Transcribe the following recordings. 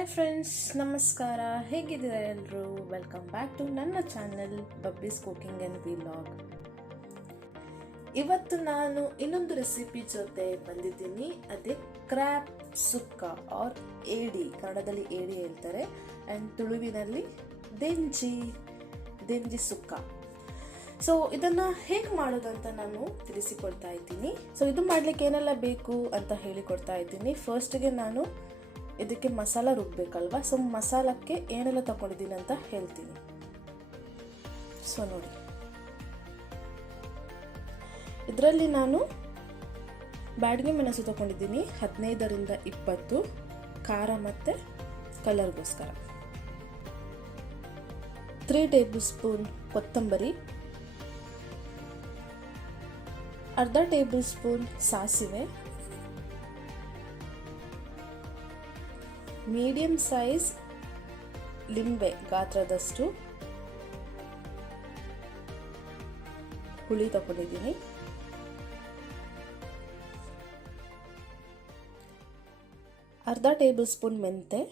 Hi friends, ನಮಸ್ಕಾರ. ಹೇಗಿದ್ದೀರಾ ಎಲ್ಲರೂ? ವೆಲ್ಕಮ್ ಬ್ಯಾಕ್ ಟು ನನ್ನ ಚಾನಲ್ ಬಬ್ಬೀಸ್ ಕುಕಿಂಗ್ ಆ್ಯಂಡ್ ವಿಲಾಗ್. ಇವತ್ತು ನಾನು ಇನ್ನೊಂದು ರೆಸಿಪಿ ಜೊತೆ ಬಂದಿದ್ದೀನಿ. ಅದೇ ಕ್ರ್ಯಾಬ್ ಸುಕ್ಕ ಆರ್ ಏಡಿ, ಕನ್ನಡದಲ್ಲಿ ಏಡಿ ಹೇಳ್ತಾರೆ, ಆ್ಯಂಡ್ ತುಳುವಿನಲ್ಲಿ ದೇಂಜಿ ಸುಕ್ಕ. ಸೊ ಇದನ್ನು ಹೇಗೆ ಮಾಡೋದಂತ ನಾನು ತಿಳಿಸಿಕೊಡ್ತಾ ಇದ್ದೀನಿ. ಸೊ ಇದು ಮಾಡಲಿಕ್ಕೆ ಏನೆಲ್ಲ ಬೇಕು ಅಂತ ಹೇಳಿಕೊಡ್ತಾ ಇದ್ದೀನಿ. ಫಸ್ಟ್ಗೆ ನಾನು ಇದಕ್ಕೆ ಮಸಾಲ ರುಬ್ಬೇಕಲ್ವಾ, ಸೊ ಮಸಾಲಕ್ಕೆ ಏನೆಲ್ಲ ತಗೊಂಡಿದ್ದೀನಿ ಅಂತ ಹೇಳ್ತೀನಿ. ಸೊ ನೋಡಿ, ಇದರಲ್ಲಿ ನಾನು ಬ್ಯಾಡಗಿ ಮೆಣಸು ತಗೊಂಡಿದ್ದೀನಿ 15ರಿಂದ 20, ಖಾರ ಮತ್ತು ಕಲರ್ಗೋಸ್ಕರ. 3 ಟೇಬಲ್ ಸ್ಪೂನ್ ಕೊತ್ತಂಬರಿ, ಅರ್ಧ ಟೇಬಲ್ ಸ್ಪೂನ್ ಸಾಸಿವೆ, ಮೀಡಿಯಂ ಸೈಜ್ ಲಿಂಬೆ ಗಾತ್ರದಷ್ಟು ಹುಳಿ ತಗೊಂಡಿದ್ದೀನಿ, ಅರ್ಧ ಟೇಬಲ್ ಸ್ಪೂನ್ ಮೆಂತೆ,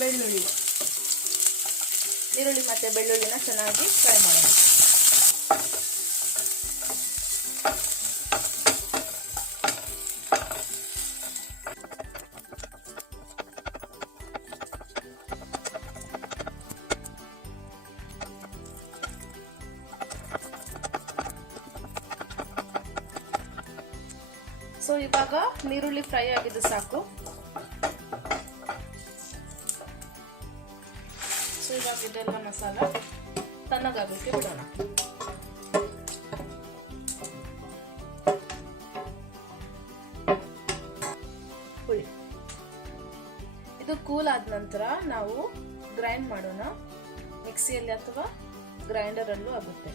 ಬೆಳ್ಳುಳ್ಳಿ, ಈರುಳ್ಳಿ ಮತ್ತು ಬೆಳ್ಳುಳ್ಳಿನ ಚೆನ್ನಾಗಿ ಫ್ರೈ ಮಾಡೋಣ. ಸೊ ಇವಾಗ ನೀರುಳ್ಳಿ ಫ್ರೈ ಆಗಿದ್ದು ಸಾಕು. ಸೊ ಇವಾಗ ಇದೆಲ್ಲ ಮಸಾಲ ತಣ್ಣಗಾಗಲಿಕ್ಕೆ ಬಿಡೋಣ. ಹುಳಿ ಇದು ಕೂಲ್ ಆದ ನಂತರ ನಾವು ಗ್ರೈಂಡ್ ಮಾಡೋಣ. ಮಿಕ್ಸಿಯಲ್ಲಿ ಅಥವಾ ಗ್ರೈಂಡರ್ ಅಲ್ಲೂ ಆಗುತ್ತೆ.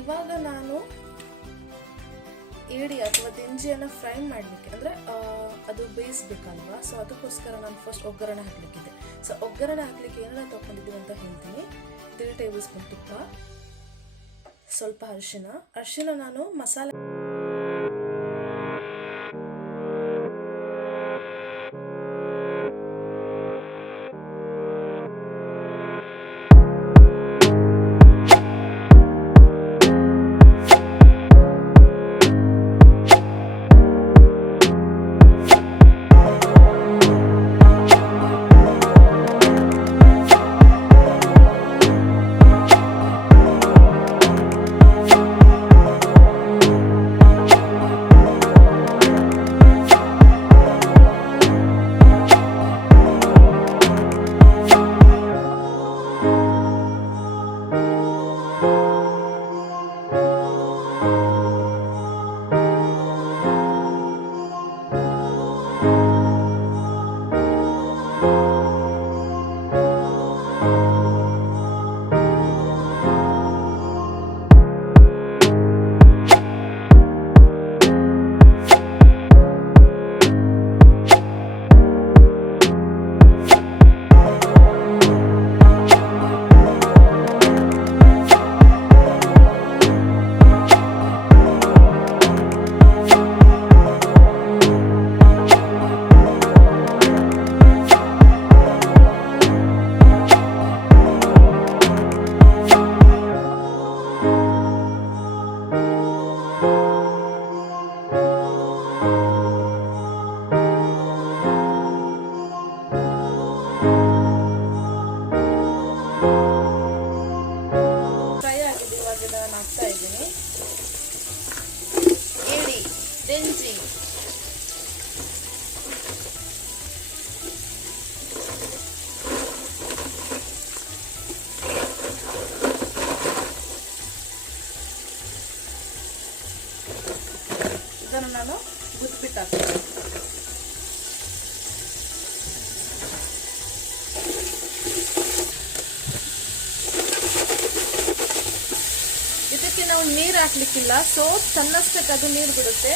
ಇವಾಗ ನಾನು ಏಡಿ ಅಥವಾ ತಿಂಜಿಯನ್ನು ಫ್ರೈ ಮಾಡಲಿಕ್ಕೆ, ಅಂದರೆ ಅದು ಬೇಯಿಸ್ಬೇಕಲ್ವಾ, ಸೊ ಅದಕ್ಕೋಸ್ಕರ ನಾನು ಫಸ್ಟ್ ಒಗ್ಗರಣೆ ಹಾಕಲಿಕ್ಕಿದೆ. ಸೊ ಒಗ್ಗರಣೆ ಹಾಕ್ಲಿಕ್ಕೆ ಏನೆಲ್ಲ ತೊಗೊಂಡಿದ್ದೀವಿ ಅಂತ ಹೇಳ್ತೀನಿ. 3 ಟೇಬಲ್ ಸ್ಪೂನ್ ತುಪ್ಪ, ಸ್ವಲ್ಪ ಅರಿಶಿನ ನಾನು ಮಸಾಲೆ ಹಾಕ್ತಾ ಇದ್ದೀನಿ. ಏಡಿ, ಡೆಂಜಿ, ಇದನ್ನು ನಾನು ಗುದ್ಬಿಟ್ಟು ಹಾಕ್ತೀನಿ. ಇದಕ್ಕೆ ನಾವು ನೀರು ಹಾಕ್ಲಿಕ್ಕಿಲ್ಲ, ಸೊ ಸಣ್ಣಷ್ಟಕ್ಕೆ ಅದು ನೀರು ಬಿಡುತ್ತೆ.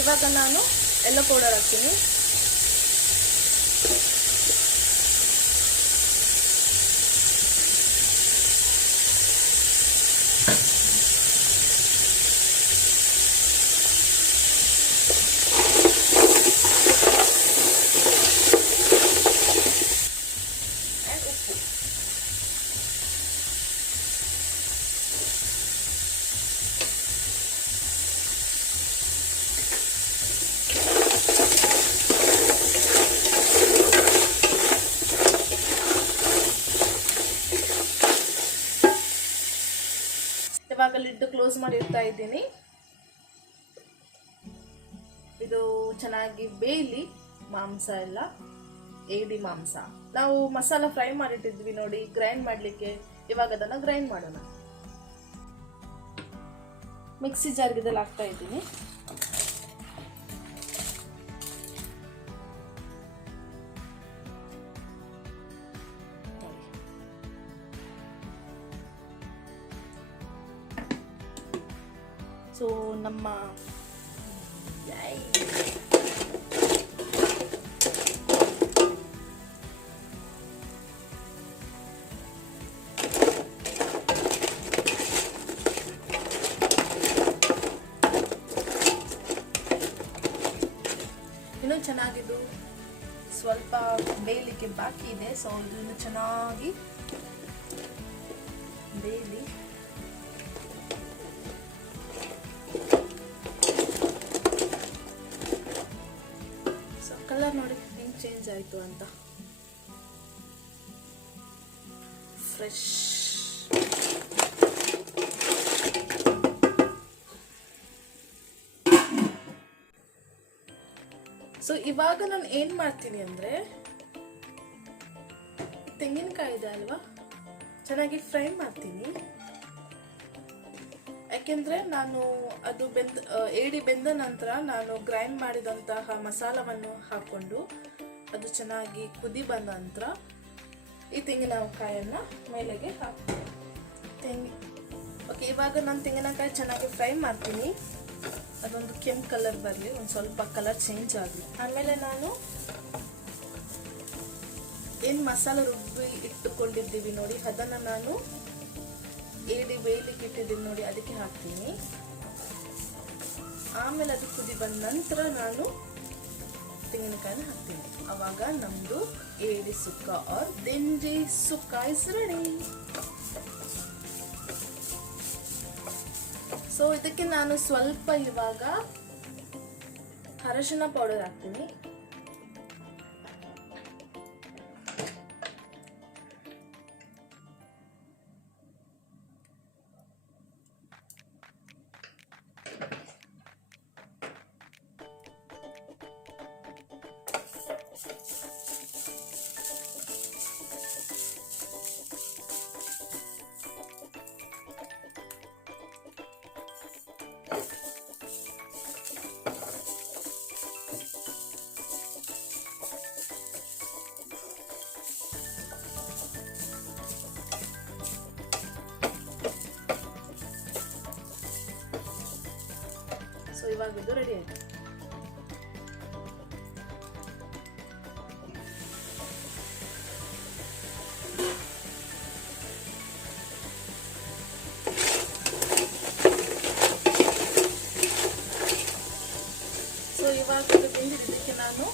ಇವಾಗ ನಾನು ಎಲ್ಲೋ ಪೌಡರ್ ಹಾಕ್ತೀನಿ. ಇವಾಗ ಲಿಡ್ ಕ್ಲೋಸ್ ಮಾಡಿ ಇಡ್ತಾ ಇದ್ದೀನಿ. ಇದು ಚೆನ್ನಾಗಿ ಬೇಯಲಿ, ಮಾಂಸ ಎಲ್ಲ, ಏಡಿ ಮಾಂಸ. ನಾವು ಮಸಾಲ ಫ್ರೈ ಮಾಡಿಟ್ಟಿದ್ವಿ ನೋಡಿ, ಗ್ರೈಂಡ್ ಮಾಡಲಿಕ್ಕೆ. ಇವಾಗ ಅದನ್ನು ಗ್ರೈಂಡ್ ಮಾಡೋಣ. ಮಿಕ್ಸಿ ಜಾರ್ಗಿದಲ್ಲಿ ಹಾಕ್ತಾ ಇದ್ದೀನಿ. ಸೊ ನಮ್ಮ ಇನ್ನೂ ಚೆನ್ನಾಗಿದ್ದು ಸ್ವಲ್ಪ ಬೇಯಲಿಕ್ಕೆ ಬಾಕಿ ಇದೆ. ಸೊ ಇದನ್ನು ಚೆನ್ನಾಗಿ ಬೇಯಲಿ. ಕಲರ್ ನೋಡಿ ಹೆಂಗೆ ಚೇಂಜ್ ಆಯಿತು ಅಂತ. ಫ್ರೆಶ್. ಸೊ ಇವಾಗ ನಾನು ಏನು ಮಾಡ್ತೀನಿ ಅಂದರೆ, ತೆಂಗಿನಕಾಯಿ ಇದೆ ಅಲ್ವಾ, ಚೆನ್ನಾಗಿ ಫ್ರೈ ಮಾಡ್ತೀನಿ. ಯಾಕೆಂದರೆ ನಾನು ಅದು ಏಡಿ ಬೆಂದ ನಂತರ ನಾನು ಗ್ರೈಂಡ್ ಮಾಡಿದಂತಹ ಮಸಾಲವನ್ನು ಹಾಕ್ಕೊಂಡು ಅದು ಚೆನ್ನಾಗಿ ಕುದಿ ಬಂದ ನಂತರ ಈ ತೆಂಗಿನಕಾಯನ್ನು ಮೇಲೆಗೆ ಹಾಕ್ತೀನಿ. ಓಕೆ, ಇವಾಗ ನಾನು ತೆಂಗಿನಕಾಯಿ ಚೆನ್ನಾಗಿ ಫ್ರೈ ಮಾಡ್ತೀನಿ. ಅದೊಂದು ಕೆಂಪು ಕಲರ್ ಬರಲಿ, ಒಂದು ಸ್ವಲ್ಪ ಕಲರ್ ಚೇಂಜ್ ಆಗಲಿ. ಆಮೇಲೆ ನಾನು ಏನು ಮಸಾಲೆ ರುಬ್ಬಿ ಇಟ್ಟುಕೊಂಡಿದ್ದೀವಿ ನೋಡಿ, ಅದನ್ನು ನಾನು ಬೇಯಲಿಕ್ಕೆ ಇಟ್ಟಿದ್ದೀನಿ ನೋಡಿ, ಅದಕ್ಕೆ ಹಾಕ್ತೀನಿ. ಆಮೇಲೆ ಅದು ಕುದಿ ಬಂದ ನಂತರ ನಾನು ತೆಂಗಿನಕಾಯಿನ ಹಾಕ್ತೀನಿ. ಅವಾಗ ನಮ್ಮದು ಏಡಿ ಸುಕ್ಕ ಆರ್ ದಿಂಡಿ ಸುಕ್ಕ ಇಸ್ ರೆಡಿ. ಸೊ ಇದಕ್ಕೆ ನಾನು ಸ್ವಲ್ಪ ಇವಾಗ ಅರಶಿನ ಪೌಡರ್ ಹಾಕ್ತೀನಿ. ಸೊ ಇವಾಗ ಇದು ರೆಡಿ ಆಯ್ತು. ಸೊ ಇವಾಗ ಇದು ಬೆಂದಿದ್ದಕ್ಕೆ ನಾನು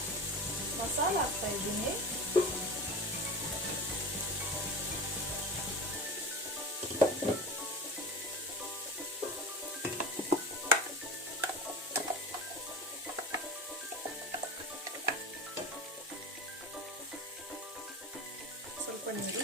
ಮಸಾಲ ಹಾಕ್ತಾ ಇದ್ದೀನಿ. ಸ್ವಲ್ಪ ನೀರು,